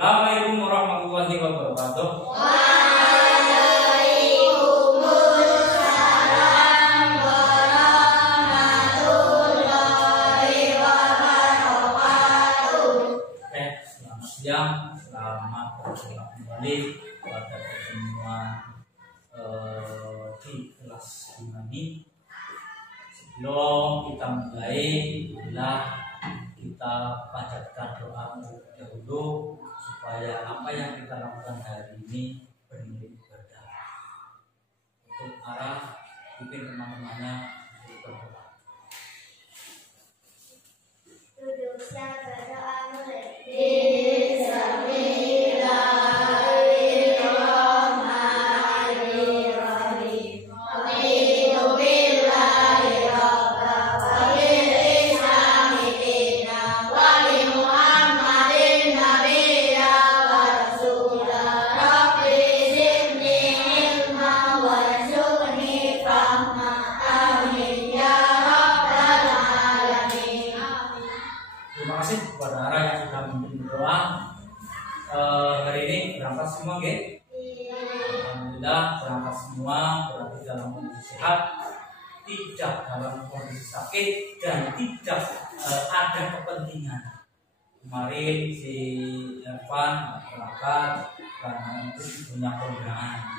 Assalamualaikum warahmatullahi wabarakatuh. Waalaikumsalam warahmatullahi wabarakatuh. Selamat siang, selamat berjumpa kembali pada pertemuan di kelas 5 ini. Sebelum kita mulai, kita panjatkan doa terlebih dahulu supaya apa yang kita lakukan hari ini bernilai ibadah. Untuk arah pimpin teman-temannya untuk berdoa. Duduk siap berdoa mulai. Hari ini berangkat semua, ge? Alhamdulillah berangkat semua, berarti dalam kondisi sehat, tidak dalam kondisi sakit, dan tidak ada kepentingan. Kemarin si Evan berangkat karena itu punya kondangan.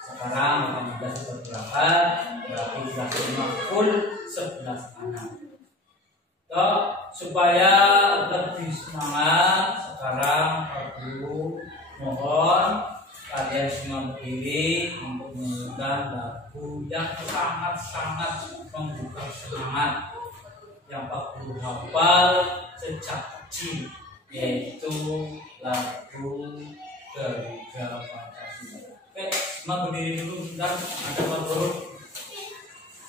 Sekarang alhamdulillah sudah berangkat, berarti kelas 5 full 11 anak. Supaya lebih semangat, sekarang Pak Guru mohon kalian semua berdiri untuk menyanyikan lagu yang sangat-sangat membuka semangat yang Pak Guru hafal sejak kecil, yaitu lagu Garuda Pancasila. Oke, semua berdiri dulu sebentar, ada Pak Guru.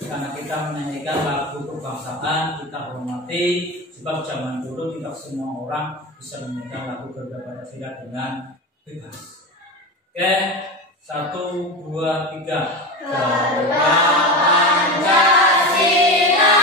Karena kita menyanyikan lagu kebangsaan, kita hormati, sebab zaman dulu tidak semua orang bisa menyanyikan lagu Garuda Pancasila dengan bebas. Oke, 1, 2, 3. Garuda Pancasila.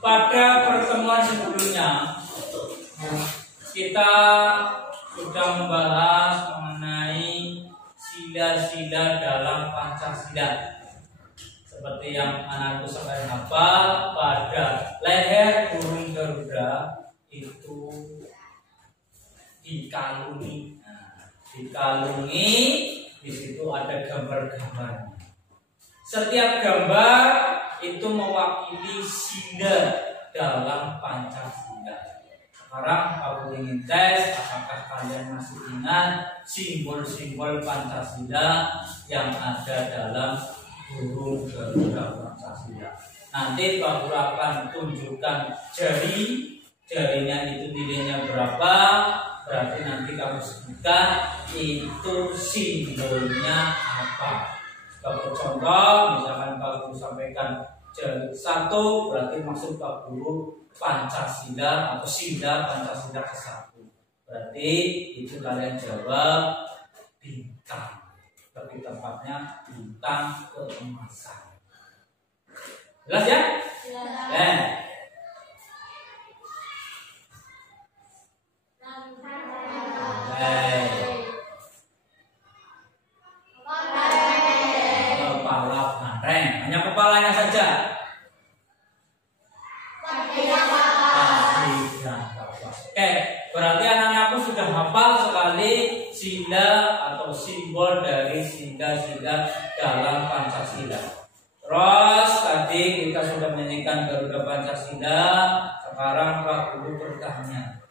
Pada pertemuan sebelumnya kita sudah membahas mengenai sila-sila dalam Pancasila. Seperti yang anakku sampai hafal, pada leher burung Garuda itu dikalungi. Dikalungi, di situ ada gambar-gambarnya. Setiap gambar itu mewakili sila dalam Pancasila. Sekarang aku ingin tes, apakah kalian masih ingat simbol-simbol Pancasila yang ada dalam burung Garuda Pancasila? Nanti Pak Guru akan tunjukkan jarinya itu nilainya berapa. Berarti nanti kamu sebutkan itu simbolnya apa. Sebagai contoh, misalkan Pak Guru sampaikan jari 1, berarti maksud Pak Guru Pancasila atau sila Pancasila ke-1. Berarti itu kalian jawab bintang. Lebih tepatnya bintang keemasan. Jelas ya? Jelas. Hanya kepalanya saja. Oke, berarti anak-anak aku sudah hafal sekali sila atau simbol dari sila-sila dalam Pancasila. Terus tadi kita sudah menyanyikan Garuda Pancasila. Sekarang Pak Guru bertanya,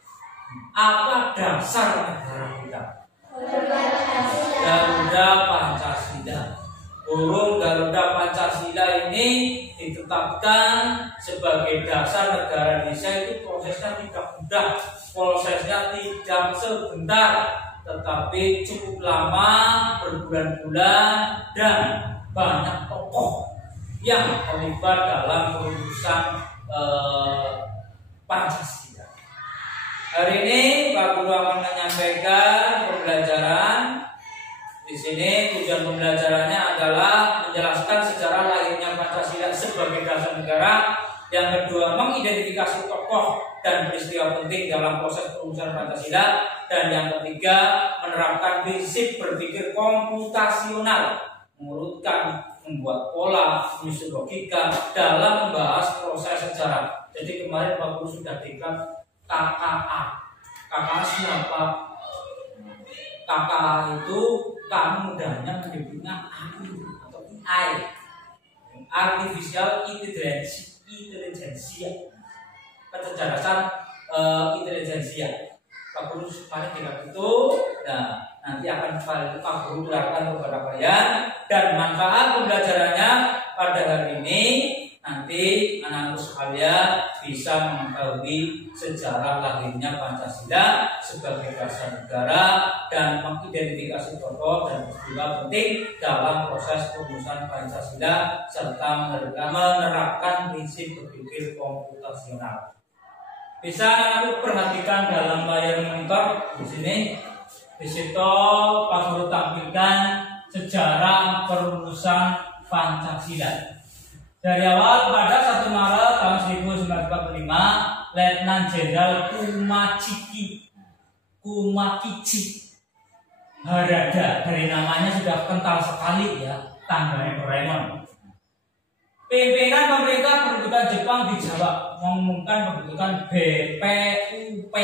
Apa dasar negara kita? Garuda Pancasila. Burung Garuda Pancasila ini ditetapkan sebagai dasar negara Indonesia. Itu prosesnya tidak mudah, prosesnya tidak sebentar, tetapi cukup lama, berbulan-bulan, dan banyak tokoh yang terlibat dalam urusan Pancasila. Hari ini Pak Guru akan menyampaikan pembelajaran. Di sini tujuan pembelajarannya adalah menjelaskan sejarah lahirnya Pancasila sebagai dasar negara. Yang kedua, mengidentifikasi tokoh dan peristiwa penting dalam proses perumusan Pancasila. Dan yang ketiga, menerapkan prinsip berpikir komputasional, mengurutkan, membuat pola, menyusun logika dalam membahas proses sejarah. Jadi kemarin Pak Guru sudah diklat KKA. KKA siapa? KKA itu kamu mudahnya menyebutnya AI, Artificial Intelligence, kecerdasan intelijensia. Pak Guru kemarin tidak itu. Nah, nanti akan Pak Guru terangkan kepada kalian, dan manfaat pembelajarannya pada hari ini nanti anak-anak sekalian bisa mengetahui sejarah lahirnya Pancasila sebagai dasar negara dan mengidentifikasi tokoh dan peristiwa penting dalam proses perumusan Pancasila serta menerapkan prinsip berpikir komputasional. Bisa anak-anak perhatikan dalam layar monitor di sini. Di situ Pak Guru tampilkan sejarah perumusan Pancasila. Dari awal pada 1 Maret tahun 1945, Letnan Jenderal Kumakichi Harada, dari namanya sudah kental sekali ya, tangganya Doraemon. Pimpinan pemerintah pendudukan Jepang di Jawa mengumumkan pembentukan BPUPKI.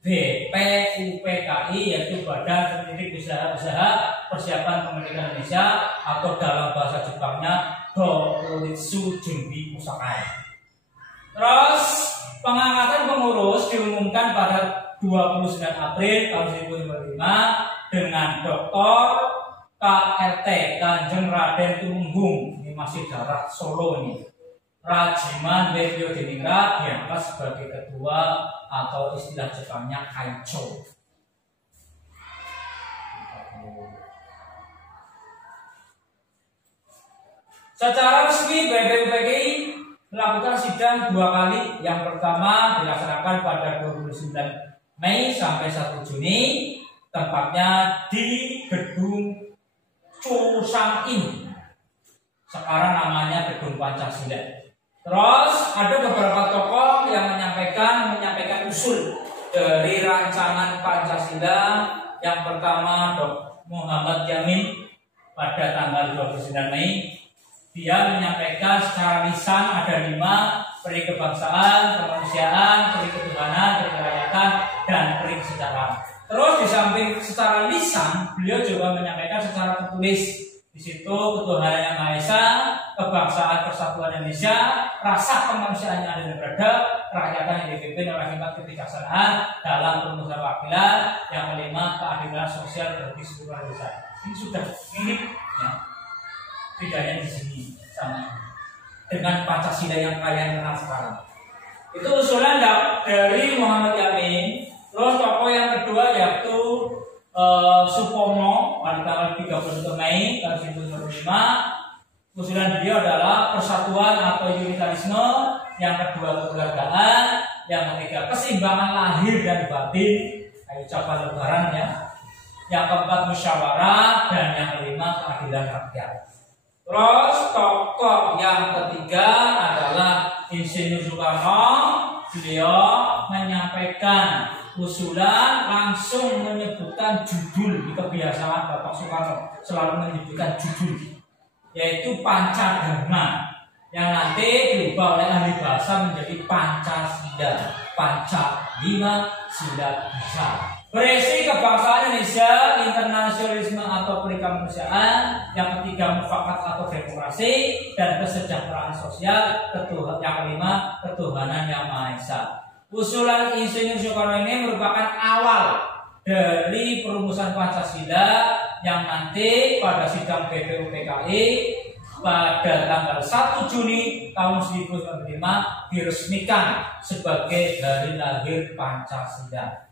BPUPKI yaitu Badan Pendidik Usaha Persiapan Kemerdekaan Indonesia, atau dalam bahasa Jepangnya Dokuritsu Junbi Pusakai. Terus pengangkatan pengurus diumumkan pada 29 April tahun 1945 dengan Dr. KRT Kanjeng Raden Tumenggung, ini masih daerah Solo ini. Rajiman Wiryo Diningrat diangkat sebagai ketua, atau istilah Jepangnya Kaicho. Secara resmi BPUPKI melakukan sidang 2 kali. Yang pertama dilaksanakan pada 29 Mei sampai 1 Juni, tempatnya di Gedung Chosang-in, sekarang namanya Gedung Pancasila. Terus ada beberapa tokoh yang menyampaikan usul dari rancangan Pancasila. Yang pertama Dr. Muhammad Yamin pada tanggal 29 Mei. Dia menyampaikan secara lisan ada 5: peri kebangsaan, kemanusiaan, peri ketuhanan, peri kerakyatan, dan peri kesetaraan. Terus di samping secara lisan, beliau juga menyampaikan secara tertulis. Di situ ketuhanan yang Maha Esa, kebangsaan persatuan Indonesia, rasa kemanusiaan yang adil dan beradab, kerakyatan yang dipimpin oleh hikmat kebijaksanaan dalam perumusan kewakilan, yang kelima keadilan sosial bagi seluruh Indonesia. Ini sudah mirip ya, bedanya di sini sama dengan Pancasila yang kalian kenal sekarang. Itu usulan dari Muhammad Yamin. Terus tokoh yang kedua yaitu Supomo pada tanggal 31 Mei tahun 1945. Usulan beliau adalah persatuan atau unitarisme, yang kedua kekeluargaan, yang ketiga keseimbangan lahir dan batin, kayak ucapan lebaran ya. Yang keempat musyawarah, dan yang kelima keadilan rakyat. Terus tokoh yang ketiga adalah Insinyur Soekarno. Beliau menyampaikan usulan langsung menyebutkan judul. Di kebiasaan Bapak Soekarno selalu menyebutkan judul, yaitu Pancadharma, yang nanti diubah oleh ahli bahasa menjadi Pancasila. Panca-lima Sila Bisa. Berisi kebangsaan Indonesia, internasionalisme atau perikemanusiaan, yang ketiga mufakat atau demokrasi, dan kesejahteraan sosial, yang kelima ketuhanan yang Maha Esa. Usulan Insinyur Soekarno ini merupakan awal dari perumusan Pancasila yang nanti pada sidang BPUPKI pada tanggal 1 Juni tahun 1945 diresmikan sebagai hari lahir Pancasila.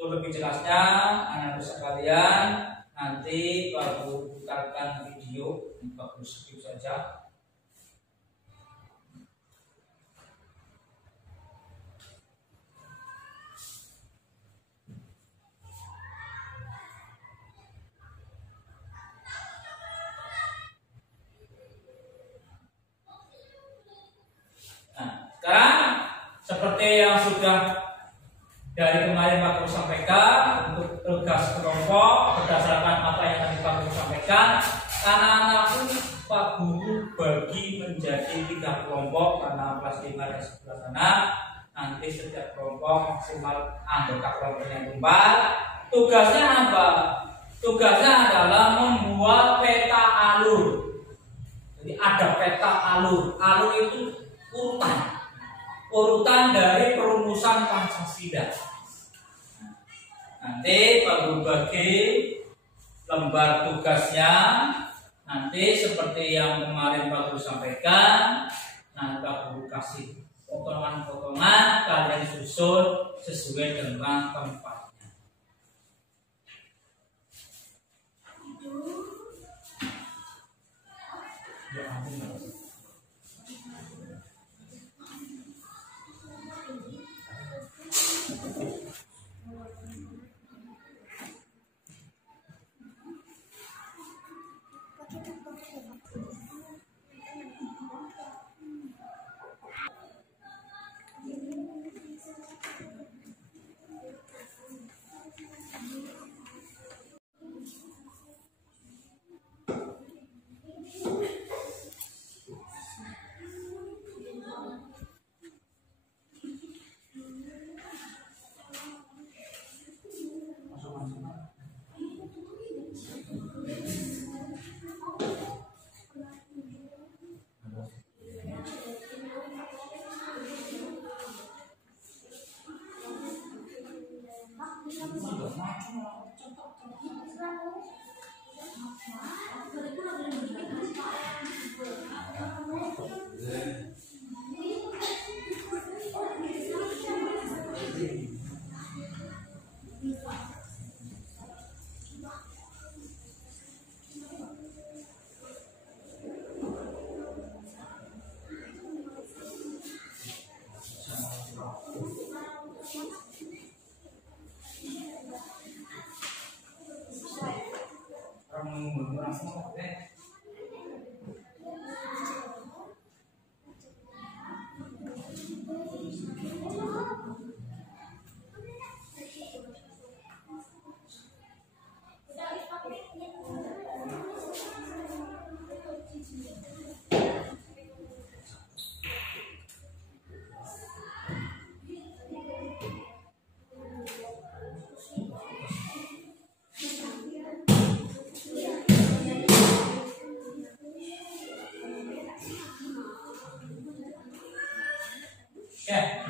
Untuk lebih jelasnya, anak-anak sekalian, nanti baru putarkan video, bagus skip saja. Sekarang seperti yang sudah dari kemarin Pak Guru sampaikan, untuk tugas kelompok berdasarkan apa yang tadi Pak Guru sampaikan, anak-anak pun Pak Guru bagi menjadi 3 kelompok karena kelas 5 dan sebelah sana. Nanti setiap kelompok maksimal anggota kelompoknya 4. Tugasnya apa? Tugasnya adalah membuat peta alur. Jadi ada peta alur. Alur itu urutan dari perumusan Pancasila. Nanti Pak Guru bagi lembar tugasnya. Nanti seperti yang kemarin Pak Guru sampaikan, nanti Pak Guru kasih potongan-potongan, kalian susun sesuai dengan tempatnya. Ya ampun.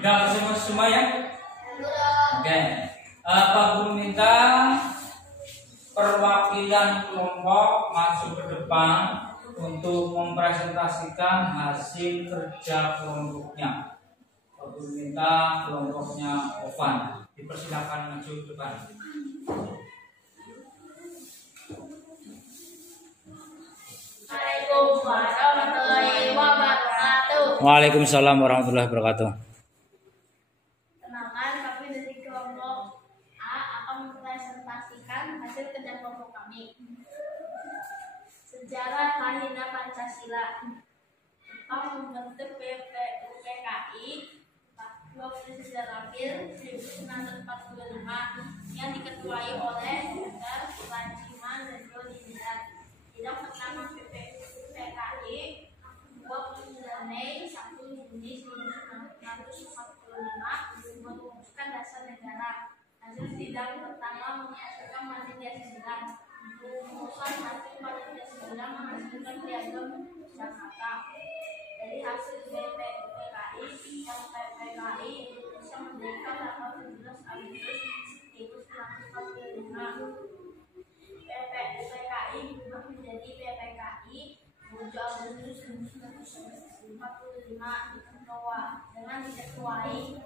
Sudah semua ya? Oke. Pak Guru minta perwakilan kelompok masuk ke depan untuk mempresentasikan hasil kerja kelompoknya. Pak Guru minta kelompoknya Ovan. Dipersilakan maju ke depan. Waalaikumsalam warahmatullahi wabarakatuh. Kenalkan, kami dari kelompok A akan mempresentasikan hasil kerja kelompok kami. Sejarah lahirnya Pancasila. Jepang membentuk BPUPKI 20 April 1945 yang diketuai oleh Dr. Lanciman dan Jodinda. Sidang pertama BPUPKI 29 Mei 1 Juni 1945 merumuskan dasar negara. Hasil sidang pertama menghasilkan panitia sidang. Rumusan hasil panitia sidang menghasilkan piagam Jakarta. Dari hasil BPUPKI yang PPKI sesuai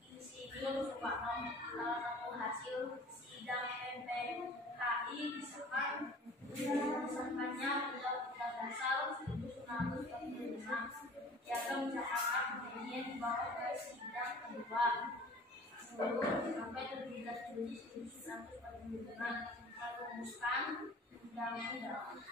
Insinyur Soekarno salah satu hasil sidang MPKI disahkannya Undang-Undang Dasar 1945. Piagam Jakarta kemudian dibawa ke sidang kedua 10 sampai 17 Juni 1945 merumuskan undang-undang.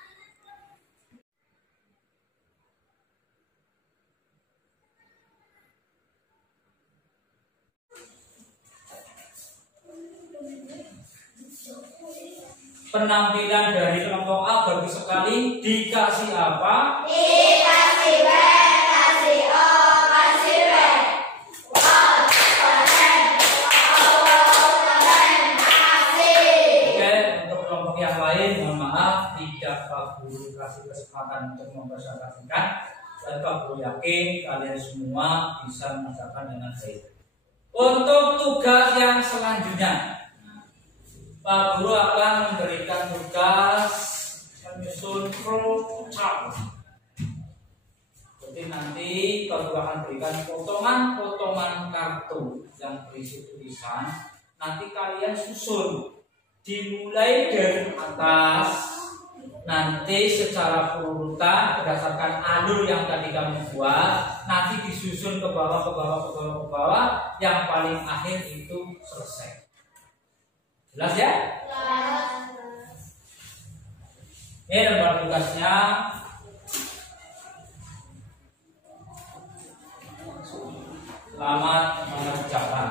Penampilan dari kelompok A bagus sekali. Dikasih apa? Dikasih B, kasih O, kasih B. Oke, untuk kelompok yang lain mohon maaf tidak Pak Guru kasih kesempatan untuk mempresentasikan, dan Pak Guru yakin kalian semua bisa mengerjakan dengan baik. Untuk tugas yang selanjutnya, Pak Guru akan memberikan tugas menyusun flowchart. Jadi nanti Pak Guru akan berikan potongan-potongan kartu yang berisi tulisan. Nanti kalian susun, dimulai dari atas, nanti secara urutan berdasarkan alur yang tadi kamu buat, nanti disusun ke bawah, ke bawah, ke bawah, ke bawah, yang paling akhir itu selesai. Jelas ya? Ini lembar tugasnya. Selamat mengerjakan.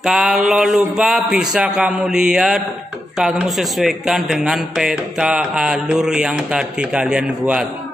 Kalau lupa bisa kamu lihat, kamu sesuaikan dengan peta alur yang tadi kalian buat.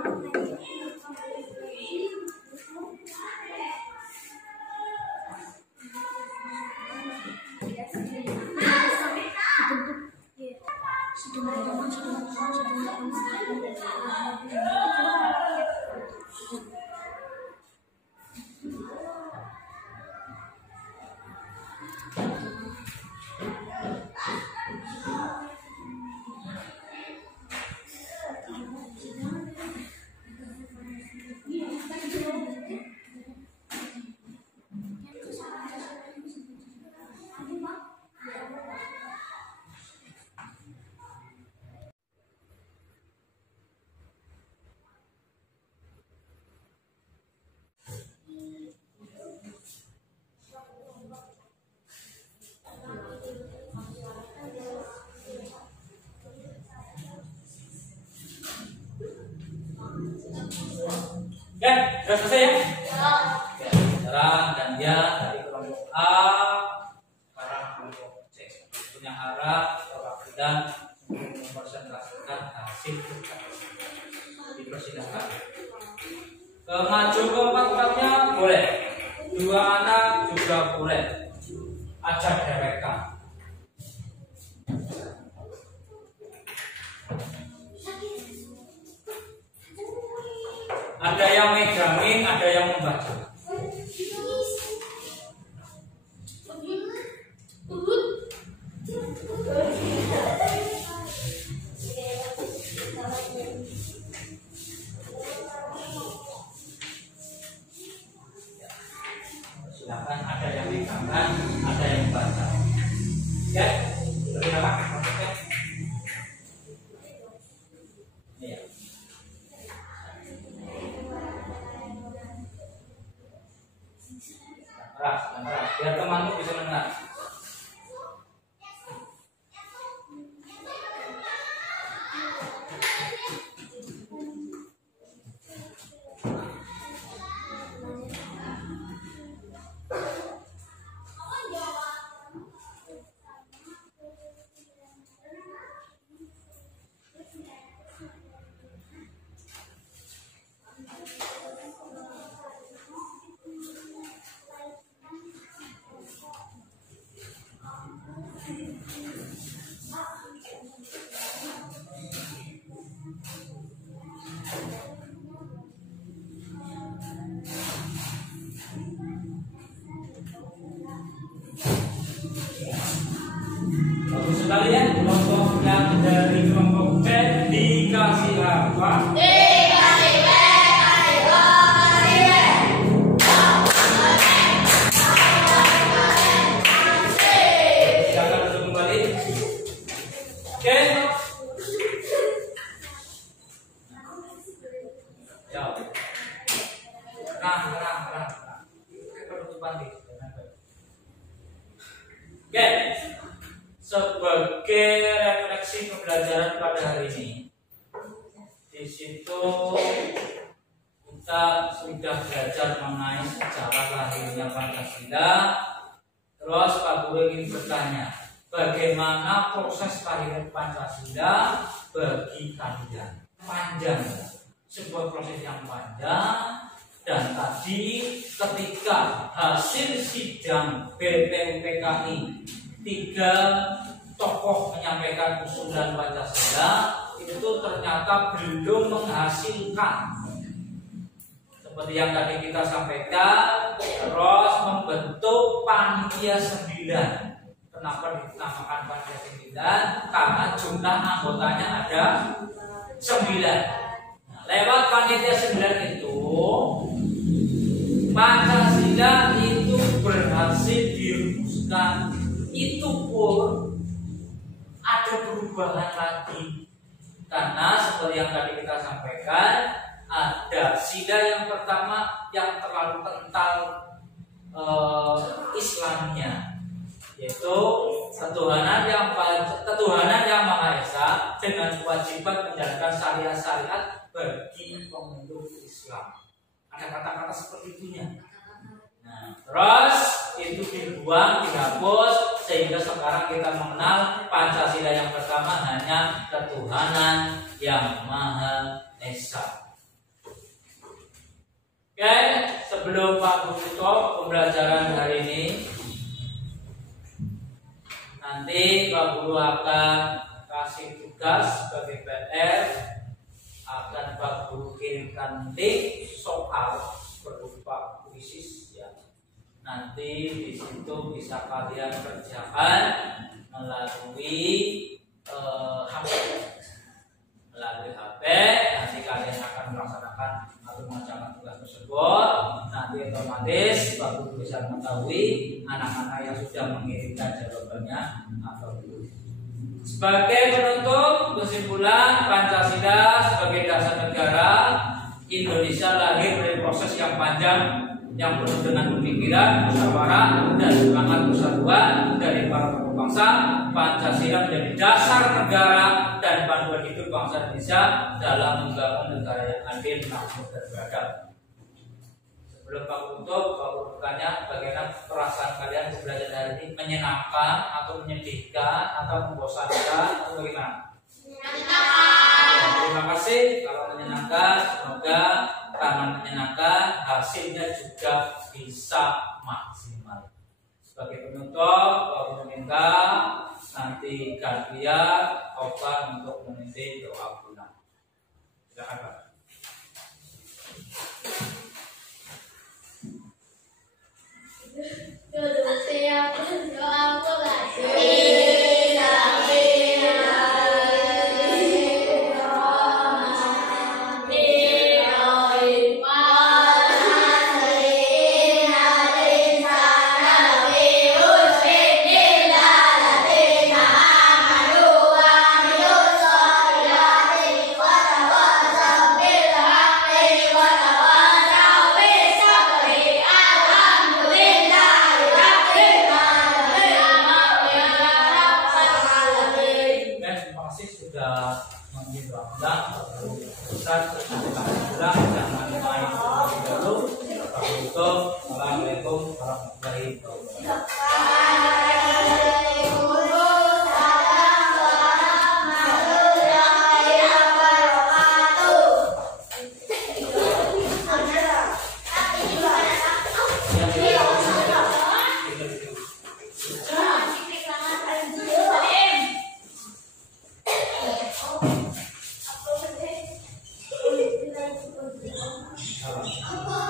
Ya, sudah selesai ya? Ya, sekarang gantian dari kelompok A sekarang kelompok C. Punya arah perwakilan untuk mempresentasikan hasil tugas. Dipersilakan. Maju ke empat-empatnya boleh. Dua anak juga boleh. Ajak derekan. Ada yang megangin, ada yang membaca. Silakan, ada yang megangan, ada yang membaca. Ya, silakan. Ya. Keras, biar temanmu bisa mendengar. Bagus sekali ya. Kelompok yang dari kelompok B dikasih apa? Dikasih B, kasih O, kasih B. Silakan duduk kembali. Oke. Ya. Tenang. Penutupan nih. Oke. Sebagai refleksi pembelajaran pada hari ini, di situ kita sudah belajar mengenai sejarah lahirnya Pancasila. Terus Pak Guru ingin bertanya, bagaimana proses lahirnya Pancasila bagi kalian? Panjang, sebuah proses yang panjang. Dan tadi ketika hasil sidang BPUPKI 3 tokoh menyampaikan usulan Pancasila itu ternyata belum menghasilkan seperti yang tadi kita sampaikan, terus membentuk panitia 9. Kenapa dinamakan panitia 9? Karena jumlah anggotanya ada 9. Lewat panitia 9 itu Pancasila itu berhasil dirumuskan. Itu pun ada perubahan lagi karena seperti yang tadi kita sampaikan, ada sila yang pertama yang terlalu kental Islamnya, yaitu ketuhanan yang Maha Esa dengan kewajiban menjalankan syariat bagi pemeluk Islam. Ada kata-kata seperti itunya. Nah, terus itu dibuang, dihapus, sehingga sekarang kita mengenal Pancasila yang pertama hanya ketuhanan yang Maha Esa. Oke, sebelum Pak Guru tutup pembelajaran hari ini, nanti Pak Guru akan kasih tugas sebagai PR, akan Pak Guru kirimkan link soal berupa kuisis ya. Nanti di situ bisa kalian kerjakan melalui HP. Nanti kalian akan melaksanakan atau mengerjakan tugas tersebut. Nanti otomatis Pak Guru bisa mengetahui anak-anak yang sudah mengirimkan jawabannya atau belum. Sebagai penutup, kesimpulan, Pancasila sebagai dasar negara Indonesia lahir dari proses yang panjang yang penuh dengan pemikiran, musyawarah, dan semangat persatuan dari para tokoh bangsa. Pancasila menjadi dasar negara dan panduan hidup bangsa Indonesia dalam membangun negara yang adil, makmur, dan beradab. Sebelum Pak tutup, Pak bertanya bagaimana perasaan kalian belajar hari ini, menyenangkan atau menyedihkan atau membosankan atau bagaimana? Menyenangkan. Terima kasih. Kalau menyenangkan, semoga karena menyenangkan hasilnya juga bisa maksimal. Sebagai penutup, Pak meminta nanti gantian Opan untuk memimpin doa pulang. Silakan Pak. Assalamualaikum warahmatullahi wabarakatuh. Apa?